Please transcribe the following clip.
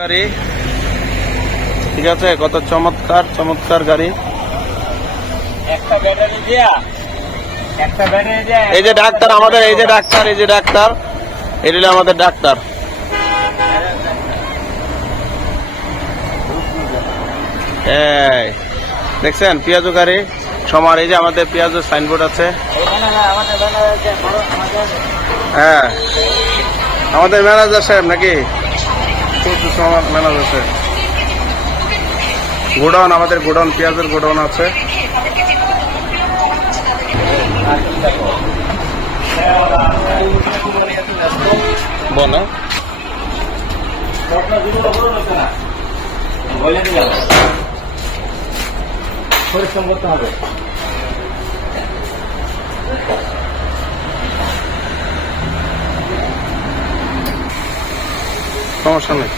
গাড়ি ঠিক আছে, কত চমৎকার চমৎকার গাড়ি। একটা ব্যাটারি দিয়া এই যে ডাক্তার আমাদের, এই যে ডাক্তার, এই যে ডাক্তার, এটা হলো আমাদের ডাক্তার। এই দেখছেন পেঁয়াজু গাড়ি সমার, এই যে আমাদের পেঁয়াজু সাইনবোর্ড আছে। হ্যাঁ আমাদের ম্যানেজার সাহেব নাকি ম্যানেজার সাহেব। গোডাউন, আমাদের গোডাউন, পেঁয়াজের গোডাউন আছে। বলো পরিশ্রম করতে হবে। সমস্যা নেই।